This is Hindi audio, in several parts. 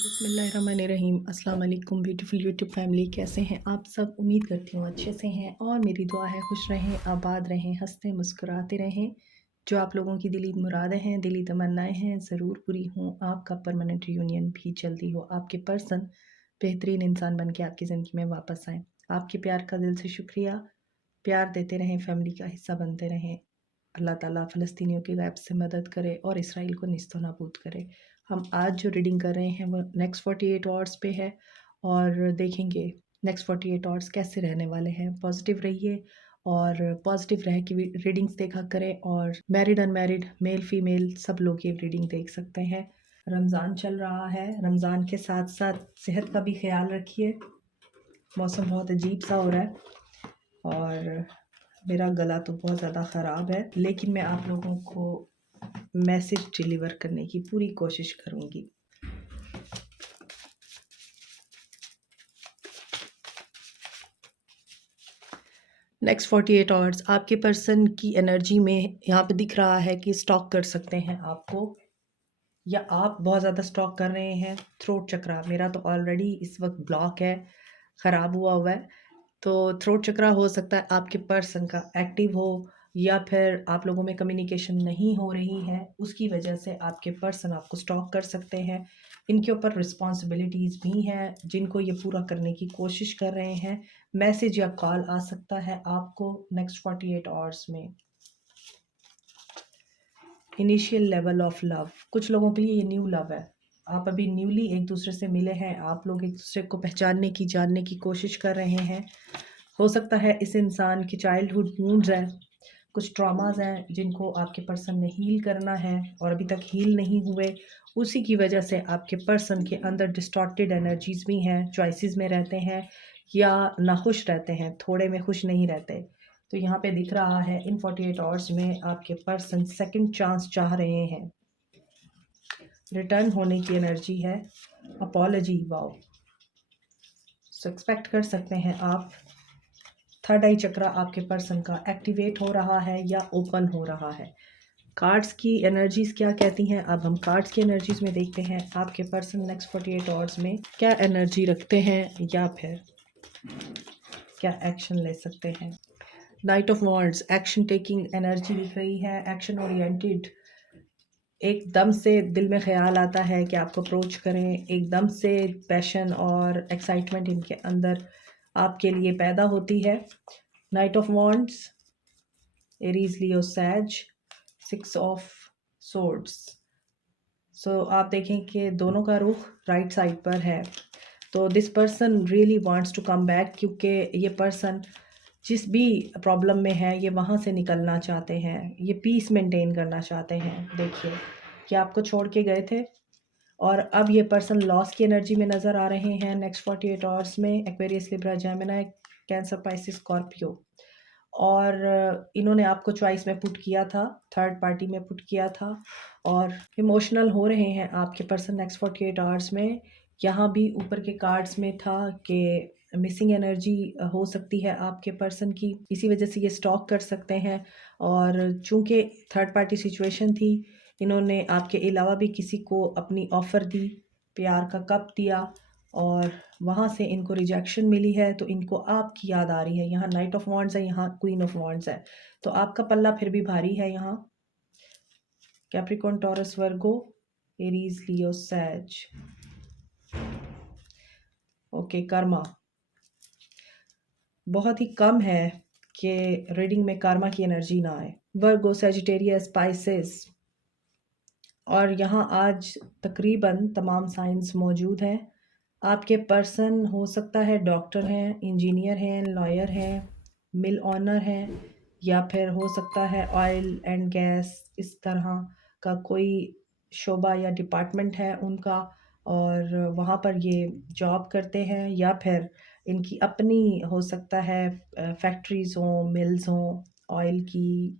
बिस्मिल्लाहिर्रहमानिर्रहीम। अस्सलाम वालेकुम ब्यूटीफुल यूट्यूब फैमिली, कैसे हैं आप सब? उम्मीद करती हूँ अच्छे से हैं और मेरी दुआ है खुश रहें, आबाद रहें, हंसते मुस्कुराते रहें। जो आप लोगों की दिली मुरादें हैं, दिली तमन्नाएं हैं, ज़रूर पूरी हों। आपका परमानेंट यूनियन भी जल्दी हो, आपके पर्सन बेहतरीन इंसान बन के आपकी ज़िंदगी में वापस आएँ। आपके प्यार का दिल से शुक्रिया। प्यार देते रहें, फैमिली का हिस्सा बनते रहें। अल्लाह ताला फ़लस्तीनियों की गैब से मदद करे और इसराइल को निस्तो नाबूद करे। हम आज जो रीडिंग कर रहे हैं वो नेक्स्ट 48 आवर्स पे है और देखेंगे नेक्स्ट 48 आवर्स कैसे रहने वाले हैं। पॉजिटिव रहिए और पॉजिटिव रह के रीडिंग्स देखा करें और मैरिड अनमैरिड मेल फीमेल सब लोग ये रीडिंग देख सकते हैं। रमज़ान चल रहा है, रमज़ान के साथ साथ सेहत का भी ख्याल रखिए। मौसम बहुत अजीब सा हो रहा है और मेरा गला तो बहुत ज़्यादा ख़राब है, लेकिन मैं आप लोगों को मैसेज डिलीवर करने की पूरी कोशिश करूँगी। नेक्स्ट 48 आवर्स आपके पर्सन की एनर्जी में यहाँ पे दिख रहा है कि स्टॉक कर सकते हैं आपको, या आप बहुत ज़्यादा स्टॉक कर रहे हैं। थ्रोट चक्रा मेरा तो ऑलरेडी इस वक्त ब्लॉक है, ख़राब हुआ हुआ है। तो थ्रोट चक्रा हो सकता है आपके पर्सन का एक्टिव हो, या फिर आप लोगों में कम्युनिकेशन नहीं हो रही है, उसकी वजह से आपके पर्सन आपको स्टॉक कर सकते हैं। इनके ऊपर रिस्पॉन्सिबिलिटीज़ भी हैं जिनको ये पूरा करने की कोशिश कर रहे हैं। मैसेज या कॉल आ सकता है आपको नेक्स्ट 48 आवर्स में। इनिशियल लेवल ऑफ लव, कुछ लोगों के लिए ये न्यू लव है। आप अभी न्यूली एक दूसरे से मिले हैं, आप लोग एक दूसरे को पहचानने की जानने की कोशिश कर रहे हैं। हो सकता है इस इंसान की चाइल्डहुड वुंड्स हैं, कुछ ट्रॉमाज हैं जिनको आपके पर्सन ने हील करना है और अभी तक हील नहीं हुए। उसी की वजह से आपके पर्सन के अंदर डिस्टॉर्टेड एनर्जीज भी हैं, चॉइसेस में रहते हैं या नाखुश रहते हैं, थोड़े में खुश नहीं रहते। तो यहाँ पे दिख रहा है इन 48 आवर्स में आपके पर्सन सेकंड चांस चाह रहे हैं, रिटर्न होने की एनर्जी है, अपॉलजी, वाओ। सो एक्सपेक्ट कर सकते हैं आप थर्ड आई चक्रा आपके पर्सन का एक्टिवेट हो रहा है या ओपन हो रहा है। कार्ड्स की एनर्जीज क्या कहती हैं, अब हम कार्ड्स की एनर्जीज में देखते हैं आपके पर्सन नेक्स्ट 48 आवर्स में क्या एनर्जी रखते हैं या फिर क्या एक्शन ले सकते हैं। Night of wands action taking energy दिख रही है, एक्शन ओरिएंटेड। एकदम से दिल में ख्याल आता है कि आपको अप्रोच करें, एकदम से पैशन और एक्साइटमेंट इनके अंदर आपके लिए पैदा होती है। Knight of wands, Aries, Leo, Sag, six of swords. सो आप देखें कि दोनों का रुख राइट साइड पर है। तो this person really wants to come back, क्योंकि ये पर्सन जिस भी प्रॉब्लम में है ये वहाँ से निकलना चाहते हैं, ये पीस मेंटेन करना चाहते हैं। देखिए कि आपको छोड़ के गए थे और अब ये पर्सन लॉस की एनर्जी में नज़र आ रहे हैं नेक्स्ट 48 आवर्स में। Aquarius, Libra, Gemini, cancer, Pisces, Scorpio. और इन्होंने आपको चॉइस में पुट किया था, थर्ड पार्टी में पुट किया था और इमोशनल हो रहे हैं आपके पर्सन नेक्स्ट 48 आवर्स में। यहाँ भी ऊपर के कार्ड्स में था कि मिसिंग एनर्जी हो सकती है आपके पर्सन की, इसी वजह से ये स्टॉक कर सकते हैं। और चूंकि थर्ड पार्टी सिचुएशन थी, इन्होंने आपके अलावा भी किसी को अपनी ऑफ़र दी, प्यार का कप दिया और वहाँ से इनको रिजेक्शन मिली है, तो इनको आपकी याद आ रही है। यहाँ नाइट ऑफ वॉन्ड्स है, यहाँ क्वीन ऑफ वॉन्ड्स है, तो आपका पल्ला फिर भी भारी है। यहाँ कैप्रिकॉर्न, टॉरस, वर्गो, एरीज, लियो, सैज। ओके, कर्मा बहुत ही कम है कि रीडिंग में कर्मा की एनर्जी ना आए। वर्गो, सेजिटेरियस, स्पाइसेस, और यहाँ आज तकरीबन तमाम साइंस मौजूद हैं। आपके पर्सन हो सकता है डॉक्टर हैं, इंजीनियर हैं, लॉयर हैं, मिल ऑनर हैं, या फिर हो सकता है ऑयल एंड गैस इस तरह का कोई शोबा या डिपार्टमेंट है उनका, और वहाँ पर ये जॉब करते हैं, या फिर इनकी अपनी हो सकता है फैक्ट्रीज़ हों, मिल्स हों, ऑयल की,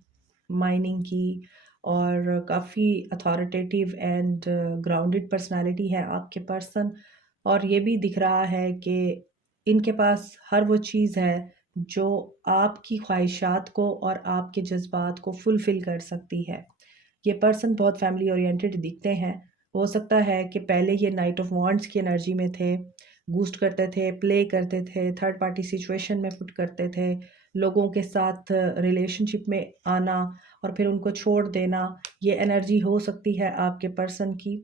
माइनिंग की। और काफ़ी अथॉरिटेटिव एंड ग्राउंडेड पर्सनालिटी है आपके पर्सन। और ये भी दिख रहा है कि इनके पास हर वो चीज़ है जो आपकी ख्वाहिशात को और आपके जज्बात को फुलफ़िल कर सकती है। ये पर्सन बहुत फैमिली ओरिएंटेड दिखते हैं हो सकता है कि पहले ये नाइट ऑफ वॉन्ड्स की एनर्जी में थे, बूस्ट करते थे, प्ले करते थे, थर्ड पार्टी सिचुएशन में पुट करते थे, लोगों के साथ रिलेशनशिप में आना और फिर उनको छोड़ देना। ये एनर्जी हो सकती है आपके पर्सन की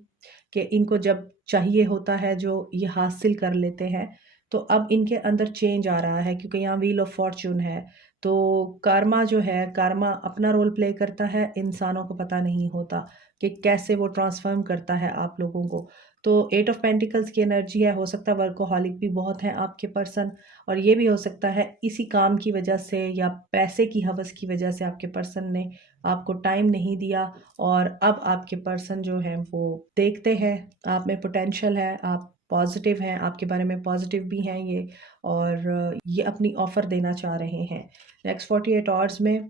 कि इनको जब चाहिए होता है जो ये हासिल कर लेते हैं। तो अब इनके अंदर चेंज आ रहा है क्योंकि यहाँ व्हील ऑफ फॉर्च्यून है। तो कर्मा जो है, कर्मा अपना रोल प्ले करता है, इंसानों को पता नहीं होता कि कैसे वो ट्रांसफॉर्म करता है आप लोगों को। तो 8 ऑफ पेंटिकल्स की एनर्जी है, हो सकता है वर्कोहॉलिक भी बहुत हैं आपके पर्सन, और ये भी हो सकता है इसी काम की वजह से या पैसे की हवस की वजह से आपके पर्सन ने आपको टाइम नहीं दिया, और अब आपके पर्सन जो हैं वो देखते हैं आप में पोटेंशियल है, आप पॉजिटिव हैं, आपके बारे में पॉजिटिव भी हैं ये, और ये अपनी ऑफ़र देना चाह रहे हैं। नेक्स्ट 48 आवर्स में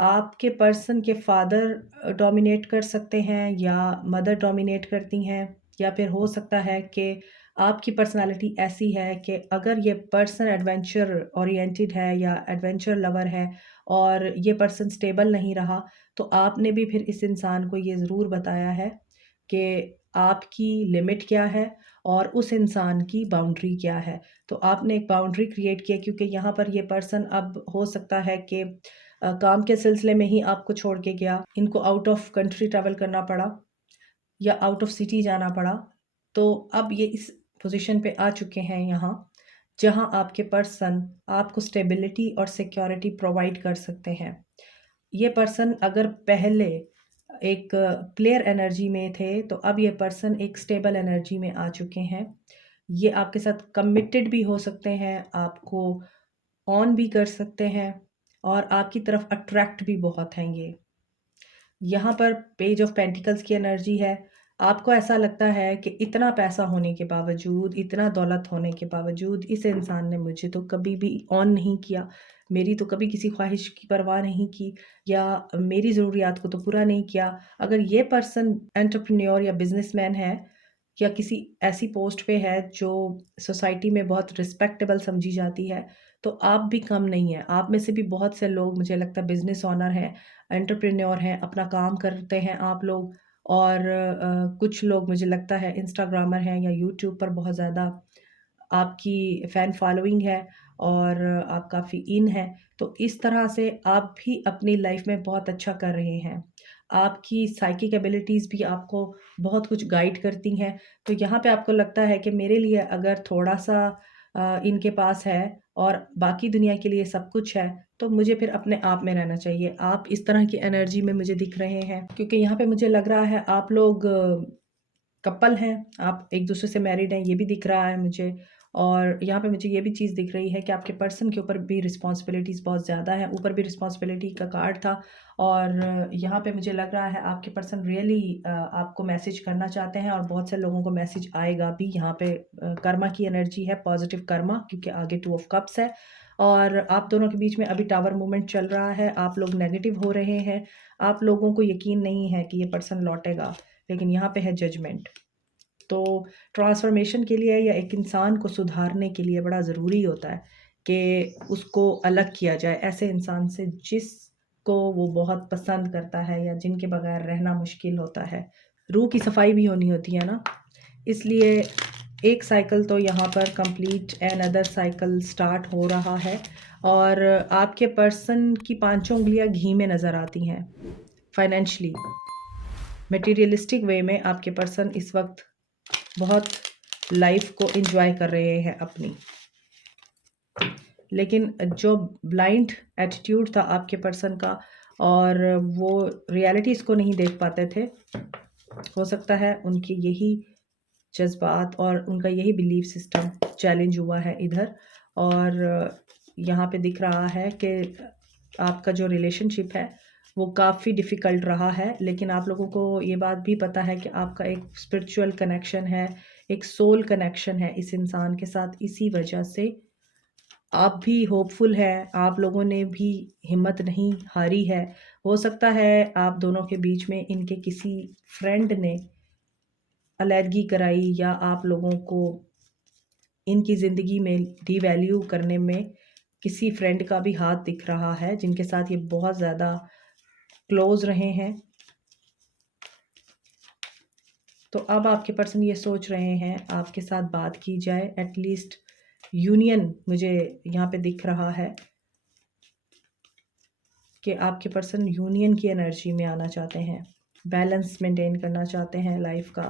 आपके पर्सन के फादर डोमिनेट कर सकते हैं या मदर डोमिनेट करती हैं, या फिर हो सकता है कि आपकी पर्सनालिटी ऐसी है कि अगर ये पर्सन एडवेंचर ओरिएंटेड है या एडवेंचर लवर है और ये पर्सन स्टेबल नहीं रहा, तो आपने भी फिर इस इंसान को ये ज़रूर बताया है कि आपकी लिमिट क्या है और उस इंसान की बाउंड्री क्या है। तो आपने एक बाउंड्री क्रिएट किया क्योंकि यहाँ पर ये पर्सन अब हो सकता है कि काम के सिलसिले में ही आपको छोड़ के गया, इनको आउट ऑफ कंट्री ट्रैवल करना पड़ा या आउट ऑफ सिटी जाना पड़ा। तो अब ये इस पोजीशन पे आ चुके हैं यहाँ, जहाँ आपके पर्सन आपको स्टेबिलिटी और सिक्योरिटी प्रोवाइड कर सकते हैं। ये पर्सन अगर पहले एक प्लेयर एनर्जी में थे, तो अब ये पर्सन एक स्टेबल एनर्जी में आ चुके हैं। ये आपके साथ कमिटेड भी हो सकते हैं, आपको ऑन भी कर सकते हैं और आपकी तरफ अट्रैक्ट भी बहुत हैं ये। यहाँ पर पेज ऑफ पेंटिकल्स की एनर्जी है। आपको ऐसा लगता है कि इतना पैसा होने के बावजूद, इतना दौलत होने के बावजूद इस इंसान ने मुझे तो कभी भी ऑन नहीं किया, मेरी तो कभी किसी ख्वाहिश की परवाह नहीं की या मेरी ज़रूरियात को तो पूरा नहीं किया। अगर ये पर्सन एंटरप्रेन्योर या बिज़नेसमैन है या किसी ऐसी पोस्ट पे है जो सोसाइटी में बहुत रिस्पेक्टेबल समझी जाती है, तो आप भी कम नहीं हैं। आप में से भी बहुत से लोग, मुझे लगता है, बिज़नेस ओनर हैं, एंटरप्रेन्योर हैं, अपना काम करते हैं आप लोग, और कुछ लोग मुझे लगता है इंस्टाग्रामर हैं या यूट्यूब पर बहुत ज़्यादा आपकी फ़ैन फॉलोइंग है और आप काफ़ी इन हैं। तो इस तरह से आप भी अपनी लाइफ़ में बहुत अच्छा कर रहे हैं। आपकी साइकिक एबिलिटीज़ भी आपको बहुत कुछ गाइड करती हैं। तो यहाँ पे आपको लगता है कि मेरे लिए अगर थोड़ा-सा इनके पास है और बाकी दुनिया के लिए सब कुछ है, तो मुझे फिर अपने आप में रहना चाहिए। आप इस तरह की एनर्जी में मुझे दिख रहे हैं, क्योंकि यहाँ पे मुझे लग रहा है आप लोग कपल हैं, आप एक-दूसरे से मैरिड हैं, ये भी दिख रहा है मुझे। और यहाँ पे मुझे ये भी चीज़ दिख रही है कि आपके पर्सन के ऊपर भी रिस्पॉन्सिबिलिटीज़ बहुत ज़्यादा हैं, ऊपर भी रिस्पॉन्सिबिलिटी का कार्ड था, और यहाँ पे मुझे लग रहा है आपके पर्सन रियली आपको मैसेज करना चाहते हैं और बहुत से लोगों को मैसेज आएगा भी। यहाँ पे कर्मा की एनर्जी है, पॉजिटिव कर्मा, क्योंकि आगे 2 ऑफ कप्स है और आप दोनों के बीच में अभी टावर मूवमेंट चल रहा है। आप लोग नेगेटिव हो रहे हैं, आप लोगों को यकीन नहीं है कि ये पर्सन लौटेगा, लेकिन यहाँ पे है जजमेंट। तो ट्रांसफ़ॉर्मेशन के लिए या एक इंसान को सुधारने के लिए बड़ा ज़रूरी होता है कि उसको अलग किया जाए ऐसे इंसान से जिसको वो बहुत पसंद करता है या जिनके बगैर रहना मुश्किल होता है। रूह की सफाई भी होनी होती है ना, इसलिए एक साइकिल तो यहाँ पर complete and other cycle start हो रहा है, और आपके पर्सन की पांचों उंगलियां घी में नज़र आती हैं। फाइनेंशियली, मटेरियलिस्टिक वे में आपके पर्सन इस वक्त बहुत लाइफ को एंजॉय कर रहे हैं अपनी, लेकिन जो ब्लाइंड एटीट्यूड था आपके पर्सन का और वो रियलिटीज़ को नहीं देख पाते थे, हो सकता है उनके यही जज्बात और उनका यही बिलीफ सिस्टम चैलेंज हुआ है इधर। और यहाँ पे दिख रहा है कि आपका जो रिलेशनशिप है वो काफ़ी डिफ़िकल्ट रहा है, लेकिन आप लोगों को ये बात भी पता है कि आपका एक स्पिरिचुअल कनेक्शन है, एक सोल कनेक्शन है इस इंसान के साथ। इसी वजह से आप भी होपफुल हैं, आप लोगों ने भी हिम्मत नहीं हारी है। हो सकता है आप दोनों के बीच में इनके किसी फ्रेंड ने अलैदगी कराई या आप लोगों को इनकी ज़िंदगी में डीवैल्यू करने में किसी फ्रेंड का भी हाथ दिख रहा है, जिनके साथ ये बहुत ज़्यादा क्लोज़ रहे हैं। तो अब आपके पर्सन ये सोच रहे हैं आपके साथ बात की जाए, एटलीस्ट यूनियन मुझे यहाँ पे दिख रहा है कि आपके पर्सन यूनियन की एनर्जी में आना चाहते हैं, बैलेंस मेंटेन करना चाहते हैं लाइफ का।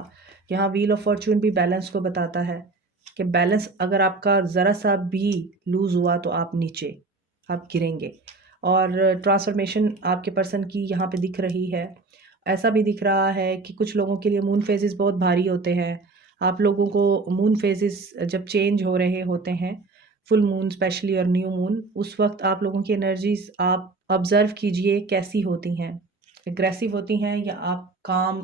यहाँ व्हील ऑफ फॉर्चून भी बैलेंस को बताता है कि बैलेंस अगर आपका ज़रा सा भी लूज़ हुआ तो आप नीचे, आप गिरेंगे। और ट्रांसफॉर्मेशन आपके पर्सन की यहाँ पे दिख रही है। ऐसा भी दिख रहा है कि कुछ लोगों के लिए मून फेजेस बहुत भारी होते हैं। आप लोगों को मून फेजेस जब चेंज हो रहे होते हैं, फुल मून स्पेशली और न्यू मून, उस वक्त आप लोगों की एनर्जीज आप ऑब्जर्व कीजिए कैसी होती हैं, एग्रेसिव होती हैं या आप काम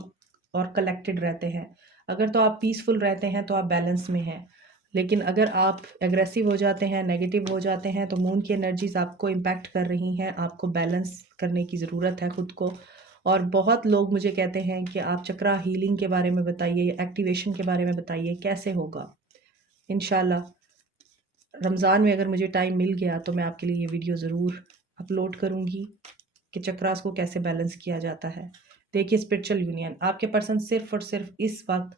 और कलेक्टेड रहते हैं। अगर तो आप पीसफुल रहते हैं तो आप बैलेंस में हैं, लेकिन अगर आप एग्रेसिव हो जाते हैं, नेगेटिव हो जाते हैं, तो मून की एनर्जीज आपको इम्पैक्ट कर रही हैं। आपको बैलेंस करने की ज़रूरत है खुद को। और बहुत लोग मुझे कहते हैं कि आप चक्रा हीलिंग के बारे में बताइए या एक्टिवेशन के बारे में बताइए, कैसे होगा। इंशाल्लाह रमज़ान में अगर मुझे टाइम मिल गया तो मैं आपके लिए ये वीडियो ज़रूर अपलोड करूँगी कि चक्रास को कैसे बैलेंस किया जाता है। देखिए, स्पिरिचुअल यूनियन, आपके पर्सन सिर्फ और सिर्फ इस वक्त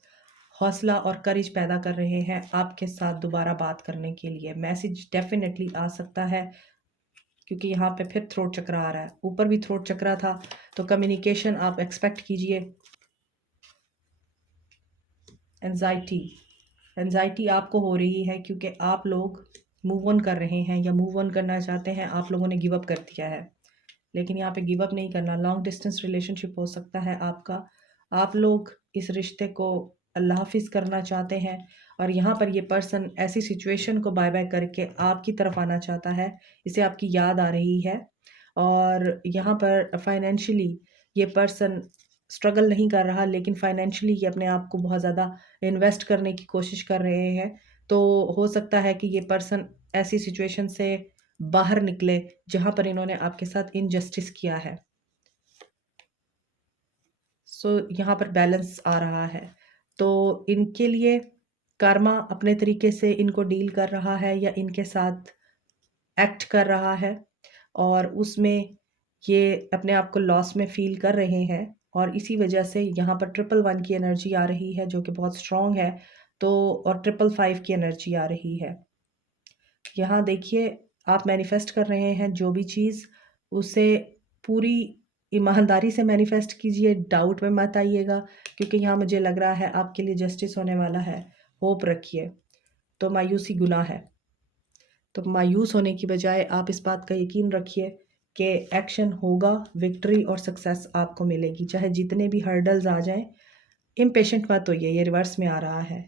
हौसला और करेज पैदा कर रहे हैं आपके साथ दोबारा बात करने के लिए। मैसेज डेफिनेटली आ सकता है क्योंकि यहाँ पे फिर थ्रोट चक्रा आ रहा है, ऊपर भी थ्रोट चक्रा था, तो कम्युनिकेशन आप एक्सपेक्ट कीजिए। एंजाइटी आपको हो रही है क्योंकि आप लोग मूव ऑन कर रहे हैं या मूव ऑन करना चाहते हैं। आप लोगों ने गिव अप कर दिया है, लेकिन यहाँ पे गिव अप नहीं करना। लॉन्ग डिस्टेंस रिलेशनशिप हो सकता है आपका। आप लोग इस रिश्ते को अल्लाह हाफिज़ करना चाहते हैं और यहाँ पर ये पर्सन ऐसी सिचुएशन को बाय बाय करके आपकी तरफ आना चाहता है। इसे आपकी याद आ रही है और यहाँ पर फाइनेंशियली ये पर्सन स्ट्रगल नहीं कर रहा, लेकिन फाइनेंशियली ये अपने आप को बहुत ज़्यादा इन्वेस्ट करने की कोशिश कर रहे हैं। तो हो सकता है कि ये पर्सन ऐसी सिचुएशन से बाहर निकले जहाँ पर इन्होंने आपके साथ इनजस्टिस किया है। सो यहाँ पर बैलेंस आ रहा है। तो इनके लिए कर्मा अपने तरीके से इनको डील कर रहा है या इनके साथ एक्ट कर रहा है और उसमें ये अपने आप को लॉस में फ़ील कर रहे हैं और इसी वजह से यहाँ पर 111 की एनर्जी आ रही है जो कि बहुत स्ट्रॉन्ग है। तो और 555 की एनर्जी आ रही है। यहाँ देखिए, आप मैनिफेस्ट कर रहे हैं जो भी चीज़, उसे पूरी ईमानदारी से मैनिफेस्ट कीजिए, डाउट में मत आइएगा, क्योंकि यहाँ मुझे लग रहा है आपके लिए जस्टिस होने वाला है। होप रखिए। तो मायूसी गुनाह है, तो मायूस होने की बजाय आप इस बात का यकीन रखिए कि एक्शन होगा, विक्ट्री और सक्सेस आपको मिलेगी, चाहे जितने भी हर्डल्स आ जाएं। इम्पेशेंट मत होइए, ये रिवर्स में आ रहा है।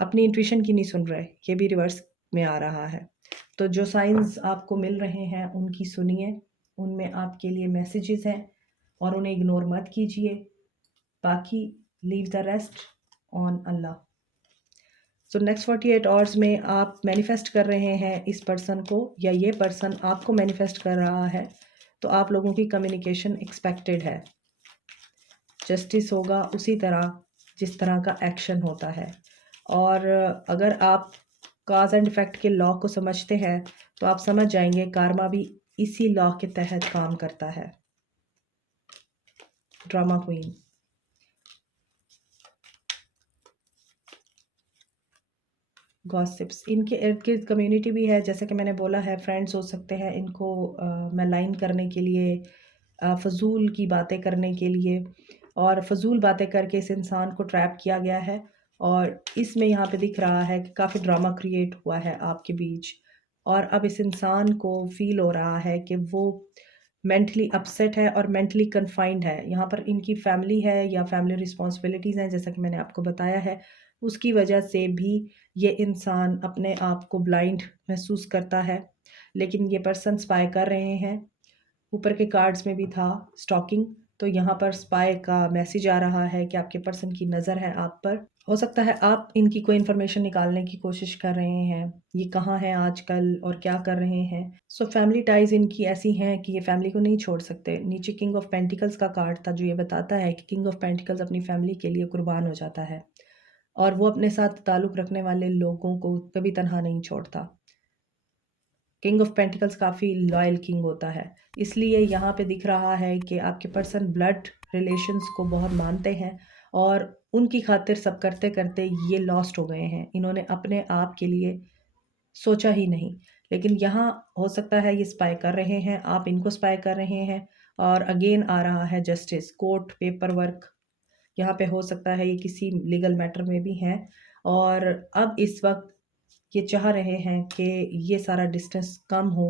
अपनी इंट्यूशन की नहीं सुन रहे, ये भी रिवर्स में आ रहा है। तो जो साइंस आपको मिल रहे हैं उनकी सुनिए, उनमें आपके लिए मैसेजेस हैं और उन्हें इग्नोर मत कीजिए। बाकी leave the rest on Allah. So next 48 hours में आप मैनिफेस्ट कर रहे हैं इस पर्सन को या ये पर्सन आपको मैनिफेस्ट कर रहा है, तो आप लोगों की कम्युनिकेशन एक्सपेक्टेड है। जस्टिस होगा उसी तरह जिस तरह का एक्शन होता है। और अगर आप काज एंड इफेक्ट के लॉ को समझते हैं तो आप समझ जाएंगे कार्मा भी इसी लॉ के तहत काम करता है। ड्रामा क्वीन, गॉसिप्स, इनके इर्द गिर्द कम्युनिटी भी है, जैसे कि मैंने बोला है, फ्रेंड्स हो सकते हैं इनको मैलाइन करने के लिए, फजूल की बातें करने के लिए, और फजूल बातें करके इस इंसान को ट्रैप किया गया है। और इसमें यहाँ पे दिख रहा है कि काफ़ी ड्रामा क्रिएट हुआ है आपके बीच और अब इस इंसान को फील हो रहा है कि वो मेंटली अपसेट है और मेंटली कन्फाइंड है। यहाँ पर इनकी फैमिली है या फैमिली रिस्पॉन्सिबिलिटीज़ हैं, जैसा कि मैंने आपको बताया है, उसकी वजह से भी ये इंसान अपने आप को ब्लाइंड महसूस करता है। लेकिन ये पर्सन स्पाई कर रहे हैं। ऊपर के कार्ड्स में भी था स्टॉकिंग, तो यहाँ पर स्पाई का मैसेज आ रहा है कि आपके पर्सन की नज़र है आप पर। हो सकता है आप इनकी कोई इन्फॉर्मेशन निकालने की कोशिश कर रहे हैं, ये कहाँ हैं आजकल और क्या कर रहे हैं। सो फैमिली टाइज इनकी ऐसी हैं कि ये फैमिली को नहीं छोड़ सकते। नीचे किंग ऑफ पेंटिकल्स का कार्ड था जो ये बताता है कि किंग ऑफ पेंटिकल्स अपनी फैमिली के लिए कुर्बान हो जाता है और वो अपने साथ ताल्लुक़ रखने वाले लोगों को कभी तनहा नहीं छोड़ता। किंग ऑफ पेंटिकल्स काफ़ी लॉयल किंग होता है, इसलिए यहाँ पे दिख रहा है कि आपके पर्सन ब्लड रिलेशंस को बहुत मानते हैं और उनकी खातिर सब करते करते ये लॉस्ट हो गए हैं। इन्होंने अपने आप के लिए सोचा ही नहीं। लेकिन यहाँ हो सकता है ये स्पाई कर रहे हैं, आप इनको स्पाई कर रहे हैं। और अगेन आ रहा है जस्टिस, कोर्ट, पेपर वर्क। यहाँ पे हो सकता है ये किसी लीगल मैटर में भी हैं और अब इस वक्त ये चाह रहे हैं कि ये सारा डिस्टेंस कम हो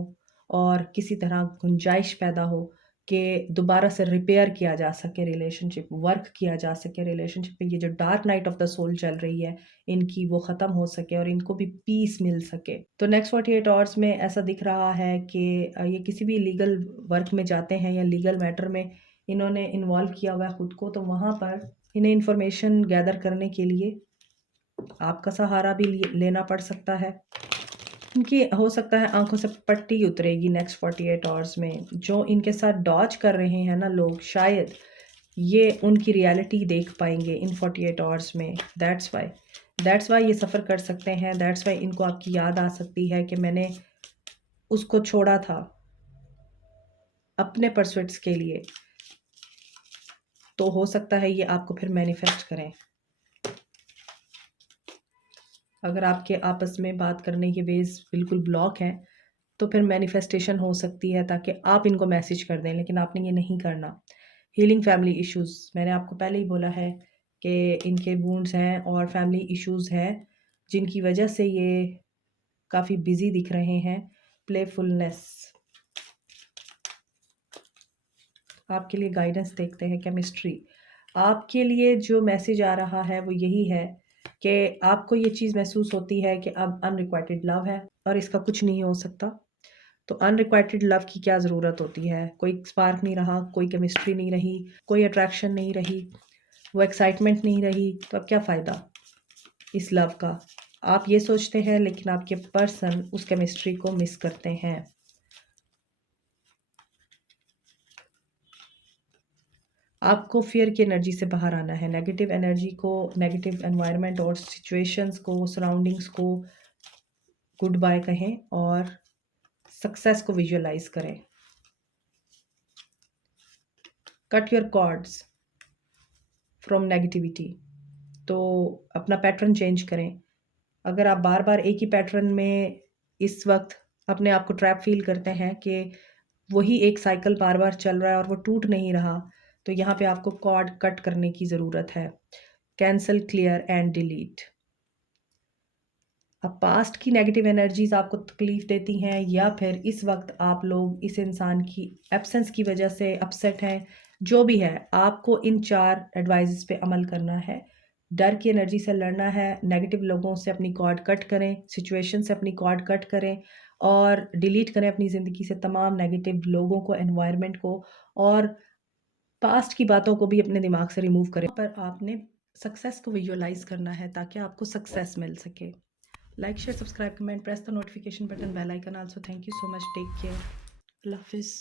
और किसी तरह गुंजाइश पैदा हो कि दोबारा से रिपेयर किया जा सके रिलेशनशिप, वर्क किया जा सके रिलेशनशिप पे। ये जो dark night of the soul चल रही है इनकी, वो ख़त्म हो सके और इनको भी पीस मिल सके। तो नेक्स्ट 48 आवर्स में ऐसा दिख रहा है कि ये किसी भी लीगल वर्क में जाते हैं या लीगल मैटर में इन्होंने इन्वॉल्व किया हुआ है ख़ुद को, तो वहाँ पर इन्हें इंफॉर्मेशन गैदर करने के लिए आपका सहारा भी लेना पड़ सकता है। इनकी हो सकता है आंखों से पट्टी उतरेगी नेक्स्ट 48 आवर्स में। जो इनके साथ डॉज कर रहे हैं ना लोग, शायद ये उनकी रियलिटी देख पाएंगे इन 48 आवर्स में। दैट्स वाई ये सफ़र कर सकते हैं। दैट्स वाई इनको आपकी याद आ सकती है कि मैंने उसको छोड़ा था अपने परस्वेट्स के लिए। तो हो सकता है ये आपको फिर मैनिफेस्ट करें। अगर आपके आपस में बात करने के वेज बिल्कुल ब्लॉक हैं तो फिर मैनिफेस्टेशन हो सकती है ताकि आप इनको मैसेज कर दें, लेकिन आपने ये नहीं करना। हीलिंग फैमिली इश्यूज़, मैंने आपको पहले ही बोला है कि इनके वुंड्स हैं और फैमिली इश्यूज़ हैं जिनकी वजह से ये काफ़ी बिजी दिख रहे हैं। प्लेफुलनेस, आपके लिए गाइडेंस देखते हैं। केमिस्ट्री, आपके लिए जो मैसेज आ रहा है वो यही है कि आपको ये चीज़ महसूस होती है कि अब अनरिक्वाइटेड लव है और इसका कुछ नहीं हो सकता। तो अनरिक्वाइटेड लव की क्या ज़रूरत होती है? कोई स्पार्क नहीं रहा, कोई केमिस्ट्री नहीं रही, कोई अट्रैक्शन नहीं रही, वो एक्साइटमेंट नहीं रही, तो अब क्या फ़ायदा इस लव का? आप ये सोचते हैं लेकिन आपके पर्सन उस केमिस्ट्री को मिस करते हैं। आपको फियर की एनर्जी से बाहर आना है। नेगेटिव एनर्जी को, नेगेटिव एनवायरनमेंट और सिचुएशंस को, सराउंडिंग्स को गुड बाय कहें और सक्सेस को विजुअलाइज करें। Cut your cords from negativity, तो अपना पैटर्न चेंज करें। अगर आप बार बार एक ही पैटर्न में इस वक्त अपने आप को ट्रैप फील करते हैं कि वही एक साइकिल बार बार चल रहा है और वो टूट नहीं रहा, तो यहाँ पे आपको कॉर्ड कट करने की ज़रूरत है। Cancel, clear and delete. अब पास्ट की नेगेटिव एनर्जीज आपको तकलीफ़ देती हैं या फिर इस वक्त आप लोग इस इंसान की एब्सेंस की वजह से अपसेट हैं, जो भी है, आपको इन 4 एडवाइजेस पे अमल करना है। डर की एनर्जी से लड़ना है, नेगेटिव लोगों से अपनी कॉर्ड कट करें, सिचुएशन से अपनी कॉर्ड कट करें और डिलीट करें अपनी ज़िंदगी से तमाम नेगेटिव लोगों को, एनवायरनमेंट को और पास्ट की बातों को भी अपने दिमाग से रिमूव करें। पर आपने सक्सेस को विजुअलाइज करना है ताकि आपको सक्सेस मिल सके। Like, share, subscribe, comment, press the notification button, bell icon also. Thank you so much. Take care. Allah Hafiz.